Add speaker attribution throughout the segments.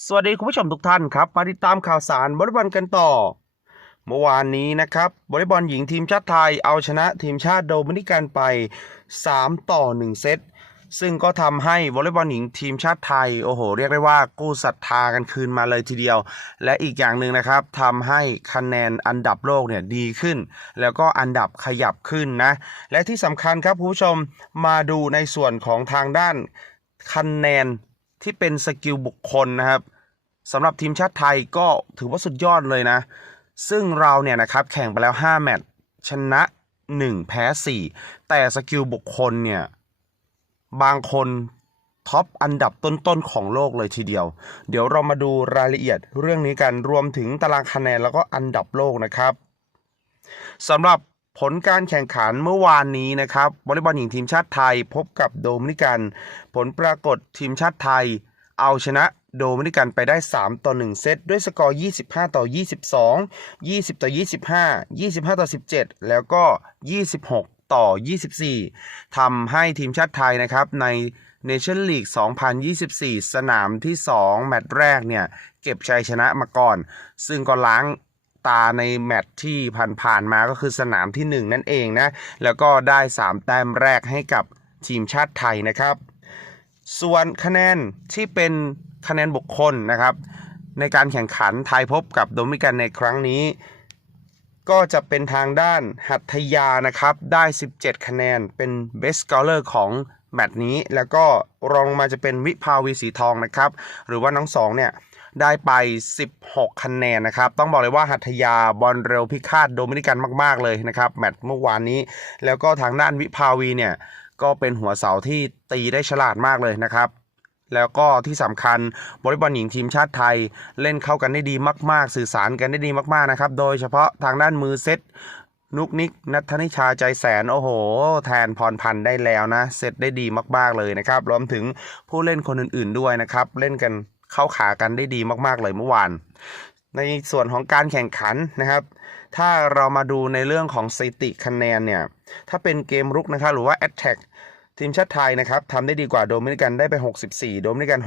Speaker 1: สวัสดีคุณผู้ชมทุกท่านครับ มาติดตามข่าวสารวอลเลย์บอลกันต่อ เมื่อวานนี้นะครับวอลเลย์บอลหญิงทีมชาติไทยเอาชนะทีมชาติโดมินิกันไป 3 ต่อ 1 เซต ซึ่งก็ทำให้วอลเลย์บอลหญิงทีมชาติไทย โอ้โห เรียกได้ว่ากู้ศรัทธากันคืนมาเลยทีเดียว และอีกอย่างหนึ่งนะครับทำให้คะแนนอันดับโลกเนี่ยดีขึ้น แล้วก็อันดับขยับขึ้นนะ และที่สำคัญครับคุณผู้ชมมาดูในส่วนของทางด้านคะแนน ที่เป็นสกิลบุคคลนะครับสำหรับทีมชาติไทยก็ถือว่าสุดยอดเลยนะ ซึ่งเราเนี่ยนะครับแข่งไปแล้ว 5 แมตช์ชนะ 1 แพ้ 4 แต่สกิลบุคคลเนี่ย บางคนท็อปอันดับต้นๆของโลกเลยทีเดียว เดี๋ยวเรามาดูรายละเอียดเรื่องนี้กัน รวมถึงตารางคะแนนแล้วก็อันดับโลกนะครับสำหรับ ผลการแข่งขันเมื่อวานนี้นะครับวอลเลย์บอลหญิงทีมชาติไทยพบกับโดมินิกัน ผลปรากฏทีมชาติไทย เอาชนะโดมินิกันไปได้ 3 ต่อ 1 เซต ด้วยสกอร์ 25 ต่อ 22 20 ต่อ 25 25 ต่อ 17 แล้วก็ 26 ต่อ 24 ทำให้ทีมชาติไทยนะครับในเนชั่นลีก 2024 สนามที่ 2 แมตช์แรกเนี่ย เก็บชัยชนะมาก่อน ซึ่งก็ล้าง ตาในแมตช์ที่ผ่านๆมาก็คือสนามที่ 1 นั่นเองนะ แล้วก็ได้ 3 แต้มแรกให้กับทีมชาติไทยนะครับ ส่วนคะแนนที่เป็นคะแนนบุคคลนะครับ ในการแข่งขันไทยพบกับโดมิกันในครั้งนี้ ก็จะเป็นทางด้านหัตถยานะครับ ได้ 17 คะแนนเป็น Best Scholar ของแมตช์นี้ แล้วก็รองมาจะเป็นวิภาวีสีทองนะครับ หรือว่าน้องสองเนี่ย ได้ไป 16 คะแนนนะครับ ต้องบอกเลยว่าหัตถยาบอลเร็วพิฆาตโดมินิกันมาก ๆ เลยนะครับ แมตช์เมื่อวานนี้ แล้วก็ทางด้านวิภาวีเนี่ย ก็เป็นหัวเสาที่ตีได้ฉลาดมากเลยนะครับแล้วก็ที่สำคัญบริบอลหญิงทีมชาติไทยเล่นเข้ากันได้ดีมากๆ สื่อสารกันได้ดีมากๆนะครับ โดยเฉพาะทางด้านมือเซตนุกนิกนัทนิชาใจแสน โอ้โห แทนพรพันธ์ได้แล้วนะ เซตได้ดีมากๆเลยนะครับ รวมถึงผู้เล่นคนอื่นๆด้วยนะครับ เล่นกัน เข้าขากันได้ดีมาก ๆ เลยเมื่อวาน ในส่วนของการแข่งขันนะครับ ถ้าเรามาดูในเรื่องของสถิติคะแนนเนี่ย ถ้าเป็นเกมรุกนะครับหรือว่า Attack ทีมชาติไทยนะครับทำได้ดีกว่าโดมินิกันได้ไป 64 โดมินิกัน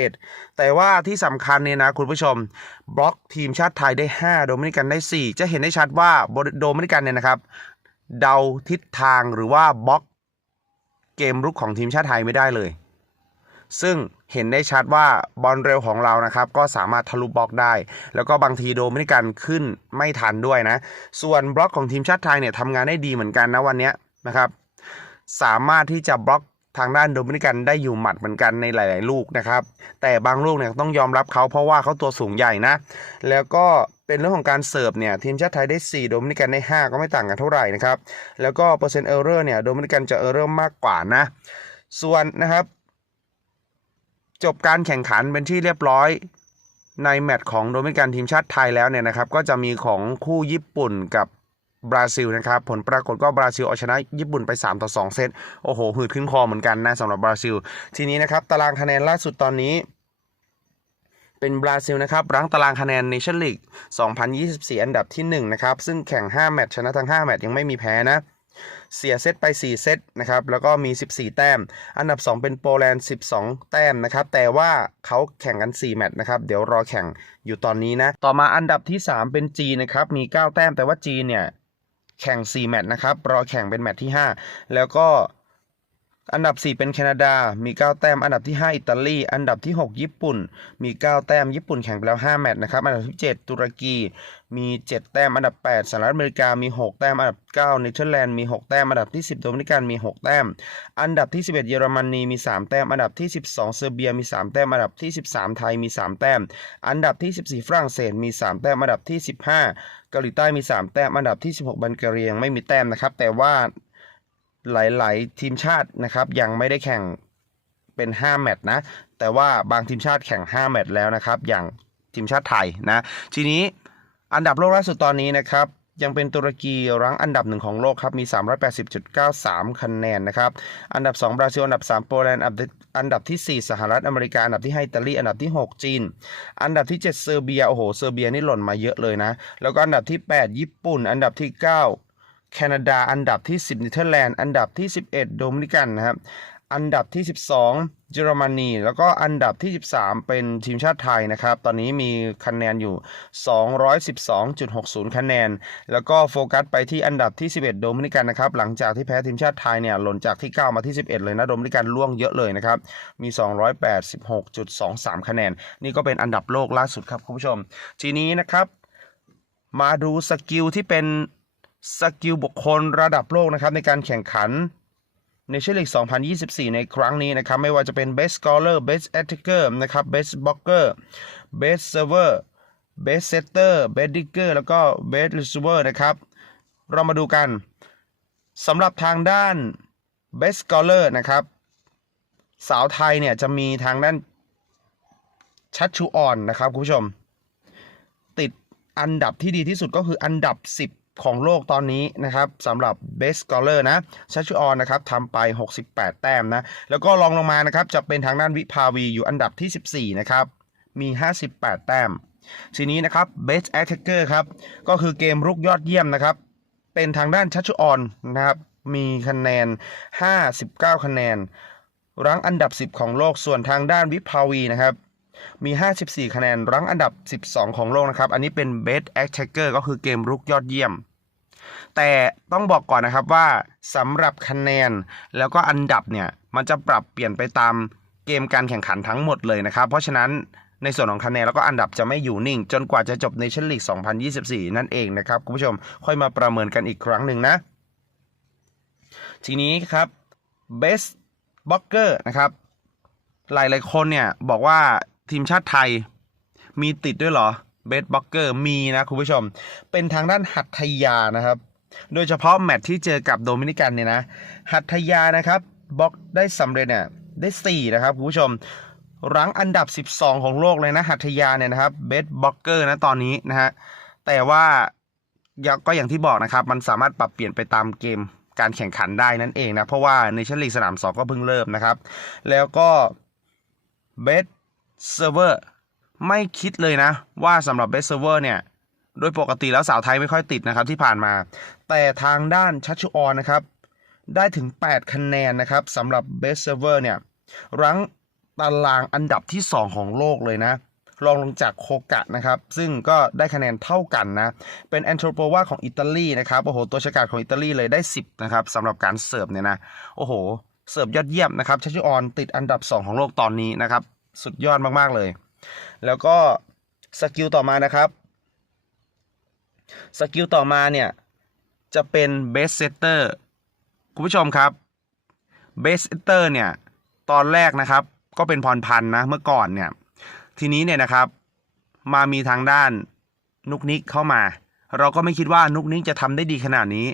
Speaker 1: 61 แต่ว่าที่สำคัญเนี่ยนะคุณผู้ชม บล็อกทีมชาติไทยได้ 5 โดมินิกันได้ 4 จะเห็นได้ชัดว่าโดมินิกันเนี่ยนะครับ เดาทิศทางหรือว่าบล็อกเกมรุกของทีมชาติไทยไม่ได้เลย ซึ่ง เห็นได้ชัดว่าบอลเร็วของเรานะครับ ก็สามารถทะลุบล็อกได้ แล้วก็บางทีโดมินิกันขึ้นไม่ทันด้วยนะ ส่วนบล็อกของทีมชาติไทยเนี่ยทำงานได้ดีเหมือนกันนะวันนี้นะครับ สามารถที่จะบล็อกทางด้านโดมินิกันได้อยู่หมัดเหมือนกันในหลาย ๆ ลูกนะครับ แต่บางลูกเนี่ยต้องยอมรับเขาเพราะว่าเขาตัวสูงใหญ่นะ แล้วก็เป็นเรื่องของการเสิร์ฟเนี่ยทีมชาติไทยได้ 4 โดมินิกันได้ 5 ก็ไม่ต่างกันเท่าไหร่นะครับ แล้วก็เปอร์เซ็นต์เออร์เรอร์เนี่ยโดมินิกันจะเออร์เรอร์มากกว่านะ ส่วนนะครับ จบการแข่งขันเป็นที่เรียบร้อยในแมตช์ของโดมินิกันทีมชาติไทยแล้วเนี่ยนะครับ ก็จะมีของคู่ญี่ปุ่นกับบราซิลนะครับ ผลปรากฏก็บราซิลเอาชนะญี่ปุ่นไป 3 ต่อ 2 เซตโอ้โห หืดขึ้นคอเหมือนกันนะสำหรับบราซิล ทีนี้นะครับ ตารางคะแนนล่าสุดตอนนี้เป็นบราซิลนะครับรั้งตารางคะแนนเนชั่นลีก 2024 อันดับที่ 1 นะครับ ซึ่งแข่ง 5 แมตช์ชนะทั้ง 5 แมตช์ยังไม่มีแพ้นะ เสียเซตไป 4 เซตนะครับ แล้วก็มี 14 แต้ม อันดับ 2 เป็นโปแลนด์ 12 แต้มนะครับ แต่ว่าเขาแข่งกัน 4 แมตช์นะครับ เดี๋ยวรอแข่งอยู่ตอนนี้นะ ต่อมาอันดับที่ 3 เป็นจีนนะครับ มี 9 แต้ม แต่ว่าจีนเนี่ย แข่ง 4 แมตช์นะครับ รอแข่งเป็นแมตช์ที่ 5 แล้วก็ อันดับ 4 เป็นแคนาดา มี 9 แต้ม อันดับที่ 5 อิตาลี อันดับที่ 6 ญี่ปุ่น มี 9 แต้ม ญี่ปุ่นแข่งไปแล้ว 5 แมตช์นะครับ อันดับที่ 7 ตุรกี มี 7 แต้ม อันดับ 8 สหรัฐอเมริกา มี 6 แต้ม อันดับ9เนเธอร์แลนด์ มี 6 แต้ม อันดับที่ 10โดมินิกัน มี 6 แต้ม อันดับที่ 11 เยอรมนี มี 3 แต้ม อันดับที่ 12 เซอร์เบีย มี 3 แต้ม อันดับที่ 13 ไทย มี 3 แต้ม อันดับที่ 14 ฝรั่งเศส มี 3 แต้ม อันดับที่ 15เกาหลีใต้มี 3 แต้ม อันดับที่ 16 บัลแกเรียยังไม่มีแต้มนะครับ แต่ว่า หลายๆ ทีมชาตินะครับ ยังไม่ได้แข่งเป็น 5 แมตช์นะ แต่ว่าบางทีมชาติแข่ง 5 แมตช์แล้วนะครับ อย่างทีมชาติไทยนะ ทีนี้อันดับโลกล่าสุดตอนนี้นะครับ ยังเป็นตุรกีรั้งอันดับหนึ่งของโลกครับ มี 380.93 คะแนนนะครับ อันดับ 2 บราซิล อันดับ 3 โปแลนด์ อันดับอันดับที่ 4 สหรัฐอเมริกา อันดับที่5อิตาลี อันดับที่ 6 จีน อันดับที่ 7 เซอร์เบีย โอ้โห เซอร์เบียนี่หล่นมาเยอะเลยนะ แล้วก็อันดับที่ 8 ญี่ปุ่น อันดับที่ 9 แคนาดา อันดับที่ 10เนเธอร์แลนด์ อันดับที่ 11 โดมินิกันนะครับ อันดับที่ 12 เยอรมนี แล้วก็อันดับที่ 13 เป็นทีมชาติไทยนะครับ ตอนนี้มีคะแนนอยู่ 212.60 คะแนน แล้วก็โฟกัสไปที่อันดับที่ 11 โดมินิกันนะครับ หลังจากที่แพ้ทีมชาติไทยเนี่ย หล่นจากที่ 9 มาที่ 11 เลยนะ โดมินิกันล่วงเยอะเลยนะครับ มี 286.23 คะแนน นี่ก็เป็นอันดับโลกล่าสุดครับคุณผู้ชม ทีนี้นะครับ มาดูสกิลที่เป็น สกิลบุคคลระดับโลกนะครับในการแข่งขันในเชลีก2024 ในครั้งนี้นะครับ ไม่ว่าจะเป็น Best Scorer Best Attacker นะครับ Best Blocker Best Server Best Setter Best Digger แล้วก็ Best Receiver นะครับ เรามาดูกันสำหรับทางด้าน Best Scorer นะครับ สาวไทยเนี่ยจะมีทางด้านชัดชูออนนะครับคุณผู้ชม ติดอันดับที่ดีที่สุดก็คืออันดับ 10 ของโลกตอนนี้นะครับสำหรับ Best Scholar นะชัชชุออนนะครับทำไป 68 แต้มนะ แล้วก็รองลงมานะครับจะเป็นทางด้านวิภาวีอยู่อันดับที่ 14 นะครับ มี 58 แต้ม ทีนี้นะครับ Best Attacker ครับ ก็คือเกมรุกยอดเยี่ยมนะครับ เป็นทางด้านชัชชุออนนะครับ มีคะแนน 59 คะแนน รั้งอันดับ 10 ของโลกส่วนทางด้านวิภาวีนะครับ มี 54 คะแนน รั้งอันดับ 12 ของโลกนะครับ อันนี้เป็น Best Attacker ก็คือเกมรุกยอดเยี่ยม แต่ต้องบอกก่อนนะครับว่าสำหรับคะแนนแล้วก็อันดับเนี่ย มันจะปรับเปลี่ยนไปตามเกมการแข่งขันทั้งหมดเลยนะครับ เพราะฉะนั้นในส่วนของคะแนนแล้วก็อันดับจะไม่อยู่นิ่ง จนกว่าจะจบในเชนลีก 2024 นั่นเองนะครับ คุณผู้ชมค่อยมาประเมินกันอีกครั้งหนึ่งนะ ทีนี้ครับ Best Blocker นะครับหลายๆคนเนี่ยบอกว่า ทีมชาติไทย มีติดด้วยเหรอเบสบ็อกเกอร์มีนะคุณผู้ชม เป็นทางด้านหัตถยานะครับ โดยเฉพาะแมตช์ที่เจอกับโดมินิกันเนี่ยนะ หัตถยานะครับบล็อกได้สำเร็จเนี่ยได้ 4 นะครับคุณผู้ชม รั้งอันดับ 12 ของโลกเลยนะ หัตถยาเนี่ยนะครับเบสบ็อกเกอร์นะตอนนี้นะฮะ แต่ว่าก็อย่างที่บอกนะครับ มันสามารถปรับเปลี่ยนไปตามเกมการแข่งขันได้นั่นเองนะ เพราะว่าในชั้นลีกสนาม 2 ก็เพิ่งเริ่มนะครับ แล้วก็เบส เซิร์ฟเวอร์ไม่คิดเลยนะ ว่าสำหรับเบสเซิร์ฟเวอร์เนี่ย โดยปกติแล้วสาวไทยไม่ค่อยติดนะครับที่ผ่านมา แต่ทางด้านชัชชุออนนะครับ ได้ถึง 8 คะแนนนะครับสำหรับเบสเซิร์ฟเวอร์เนี่ย รั้งตารางอันดับที่ 2 ของโลกเลยนะรองลงจากโคกะนะครับ ซึ่งก็ได้คะแนนเท่ากันนะ เป็นแอนโทรโปวาของอิตาลีนะครับ โอ้โห ตัวฉกาจของอิตาลีเลยได้ 10 นะครับสำหรับการเสิร์ฟเนี่ยนะ โอ้โห เสิร์ฟยอดเยี่ยมนะครับชัชชุออนติดอันดับ 2 ของโลกตอนนี้นะครับ สุดยอดมากๆเลย แล้วก็สกิลต่อมานะครับสกิลต่อมาเนี่ย จะเป็นเบสเซตเตอร์คุณผู้ชมครับเบสเซตเตอร์เนี่ย ตอนแรกนะครับ ก็เป็นพรพันธ์นะเมื่อก่อนเนี่ย ทีนี้เนี่ยนะครับ มามีทางด้านนุกนิกเข้ามา เราก็ไม่คิดว่านุกนิกจะทำได้ดีขนาดนี้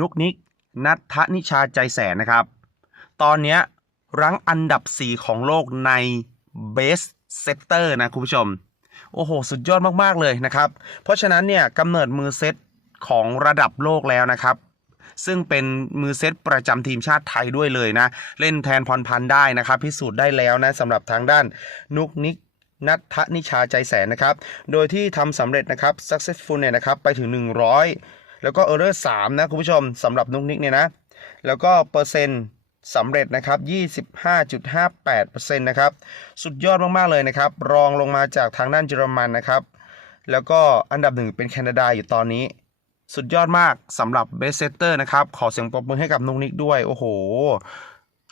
Speaker 1: นุกนิกนัทธนิชาใจแสนนะครับ ตอนนี้รั้งอันดับ 4 ของโลกใน เบสเซตเตอร์นะคุณผู้ชม โอ้โห สุดยอดมาก ๆ เลยนะครับ เพราะฉะนั้นเนี่ยกำเนิดมือเซตของระดับโลกแล้วนะครับ ซึ่งเป็นมือเซตประจำทีมชาติไทยด้วยเลยนะ เล่นแทนพรพันธ์ได้นะครับ พิสูจน์ได้แล้วนะสำหรับทางด้านนุกนิกนัทธนิชาใจแสนนะครับ โดยที่ทำสำเร็จนะครับ successful เนี่ยนะครับไปถึง 100 แล้วก็ error 3นะคุณผู้ชมสำหรับนุกนิกเนี่ยนะ แล้วก็เปอร์เซ็นต์ สำเร็จนะครับ 25.58%นะครับ สุดยอดมาก ๆ เลยนะครับ รองลงมาจากทางด้านเยอรมันนะครับ แล้วก็อันดับหนึ่งเป็นแคนาดาอยู่ตอนนี้ สุดยอดมากสำหรับเบสเซตเตอร์นะครับ ขอเสียงปรบมือให้กับนุกนิกด้วย โอ้โห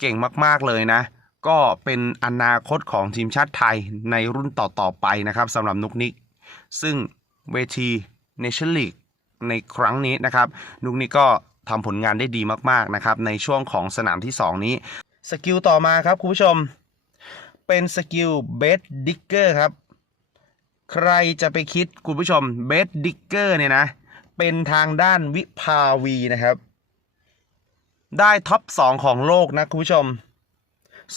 Speaker 1: เก่งมาก ๆ เลยนะ ก็เป็นอนาคตของทีมชาติไทยในรุ่นต่อ ๆ ไปนะครับสำหรับนุกนิก ซึ่งเวทีเนชั่นลีกในครั้งนี้นะครับนุกนิกก็ ทำผลงานได้ดีมากๆนะครับในช่วงของสนามที่ 2 นี้สกิลต่อมาครับคุณผู้ชม เป็นสกิลเบสดิกเกอร์ครับ ใครจะไปคิดคุณผู้ชมเบสดิกเกอร์เนี่ยนะ เป็นทางด้านวิภาวีนะครับ ได้ท็อป 2 ของโลกนะคุณผู้ชม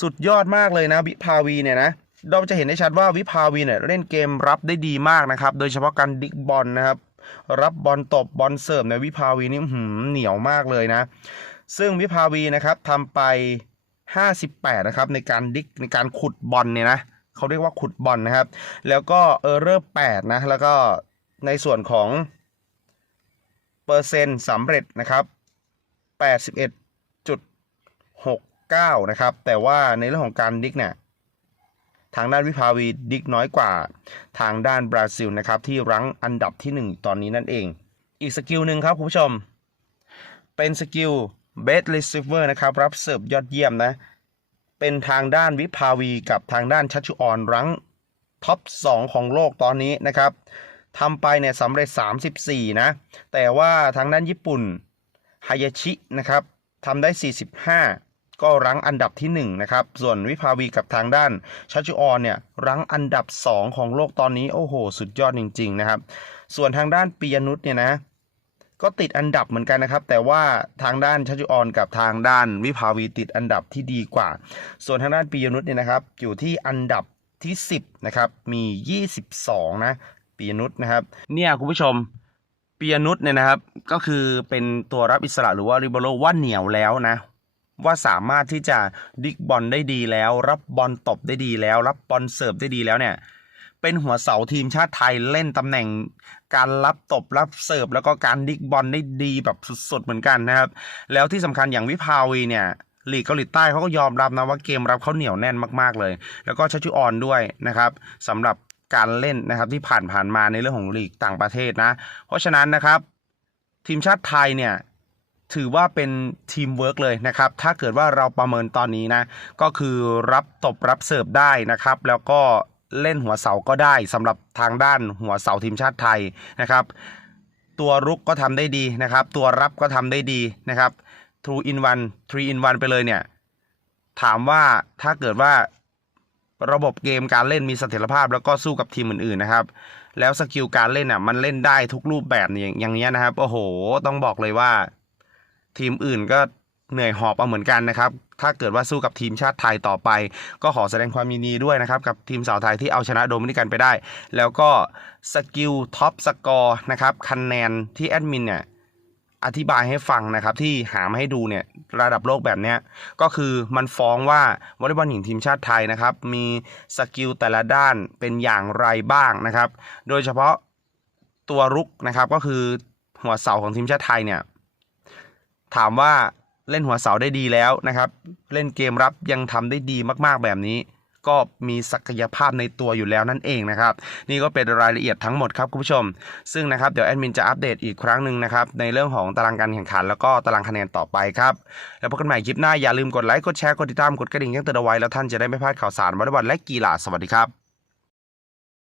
Speaker 1: สุดยอดมากเลยนะวิภาวีเนี่ยนะเราจะเห็นได้ชัดว่าวิภาวีเนี่ยเล่นเกมรับได้ดีมากนะครับ โดยเฉพาะการดิกบอลนะครับ รับบอลตบบอลเสิร์ฟในวิภาวีนี่อื้อหือเหนียวมากเลยนะ ซึ่งวิภาวีนะครับทำไป 58 นะครับ ในการดิกในการขุดบอลเนี่ยนะเขาเรียกว่าขุดบอลนะครับ แล้วก็เออร์เรอร์8นะแล้วก็ในส่วนของเปอร์เซ็นต์สำเร็จนะครับ 81.6 9 นะครับ แต่ว่าในเรื่องของการดิกเนี่ย ทางด้านวิภาวีดิกน้อยกว่า ทางด้านบราซิลนะครับที่รั้งอันดับที่ 1 ตอนนี้นั่นเอง อีกสกิลหนึ่งครับคุณผู้ชม เป็นสกิลเบสลิซิเวอร์นะครับรับเสิร์ฟยอดเยี่ยมนะ เป็นทางด้านวิภาวีกับทางด้านชัชชุออนรั้งท็อป 2 ของโลกตอนนี้นะครับทำไปเนี่ยสำเร็จ 34 นะ แต่ว่าทางด้านญี่ปุ่นฮายาชินะครับทำได้ 45 ก็รั้งอันดับที่1นะครับ ส่วนวิภาวีกับทางด้านชัชชุออนเนี่ยรั้งอันดับ 2 ของโลกตอนนี้โอ้โห สุดยอดจริง ๆ นะครับ ส่วนทางด้านปียนุษเนี่ยนะก็ติดอันดับเหมือนกันนะครับ แต่ว่าทางด้านชัชจุออนกับทางด้านวิภาวีติดอันดับที่ดีกว่า ส่วนทางด้านปียนุษเนี่ยนะครับ อยู่ที่อันดับที่ 10นะครับมี 22 นะปียนุษนะครับ เนี่ยคุณผู้ชมปียนุษเนี่ยนะครับ ก็คือเป็นตัวรับอิสระหรือว่าริเบโรว่าเหนียวแล้วนะ ว่าสามารถที่จะดิกบอลได้ดีแล้ว รับบอลตบได้ดีแล้ว รับบอลเสิร์ฟได้ดีแล้วเนี่ยเป็นหัวเสาทีมชาติไทยเล่นตำแหน่งการรับตบรับเสิร์ฟแล้วก็การดิกบอลได้ดีแบบสุดๆเหมือนกันนะครับ แล้วที่สำคัญอย่างวิภาวีเนี่ยลีกเกาหลีใต้เขาก็ยอมรับนะว่าเกมรับเขาเหนียวแน่นมากๆเลย แล้วก็ชัชชุออนด้วยนะครับสำหรับการเล่นนะครับที่ผ่านผ่านๆมาในเรื่องของลีกต่างประเทศนะ เพราะฉะนั้นนะครับ ทีมชาติไทยเนี่ย ถือว่าเป็นทีมเวิร์กเลยนะครับ ถ้าเกิดว่าเราประเมินตอนนี้นะ ก็คือรับตบรับเสิร์ฟได้นะครับ แล้วก็เล่นหัวเสาก็ได้สำหรับทางด้านหัวเสาทีมชาติไทยนะครับ ตัวรุกก็ทำได้ดีนะครับ ตัวรับก็ทำได้ดีนะครับ True in one three in one ไปเลยเนี่ย ถามว่าถ้าเกิดว่าระบบเกมการเล่นมีเสถียรภาพแล้วก็สู้กับทีมอื่นๆนะครับ แล้วสกิลการเล่นอะมันเล่นได้ทุกรูปแบบอย่างเนี้ยนะครับ โอ้โห ต้องบอกเลยว่า ทีมอื่นก็เหนื่อยหอบเอาเหมือนกันนะครับ ถ้าเกิดว่าสู้กับทีมชาติไทยต่อไป ก็ขอแสดงความยินดีด้วยนะครับ กับทีมสาวไทยที่เอาชนะโดมินิกันไปได้ แล้วก็สกิลท็อปสกอร์นะครับคะแนนที่แอดมินเนี่ยอธิบายให้ฟังนะครับที่หามาให้ดูเนี่ยระดับโลกแบบเนี้ยก็คือมันฟ้องว่าวอลเลย์บอลหญิงทีมชาติไทยนะครับ มีสกิลแต่ละด้านเป็นอย่างไรบ้างนะครับ โดยเฉพาะตัวรุกนะครับก็คือหัวเสาของทีมชาติไทยเนี่ย ถามว่าเล่นหัวเสาได้ดีแล้วนะครับ เล่นเกมรับยังทำได้ดีมากๆแบบนี้ ก็มีศักยภาพในตัวอยู่แล้วนั่นเองนะครับ นี่ก็เป็นรายละเอียดทั้งหมดครับคุณผู้ชม ซึ่งนะครับเดี๋ยวแอดมินจะอัปเดตอีกครั้งหนึ่งนะครับ ในเรื่องของตารางการแข่งขัน แล้วก็ตารางคะแนนต่อไปครับ แล้วพบกันใหม่คลิปหน้าอย่าลืมกดไลค์กดแชร์กดติดตามกดกระดิ่งแจ้งเตือนเอาไว้แล้วท่านจะได้ไม่พลาดข่าวสารวอลเลย์บอลและกีฬาสวัสดีครับ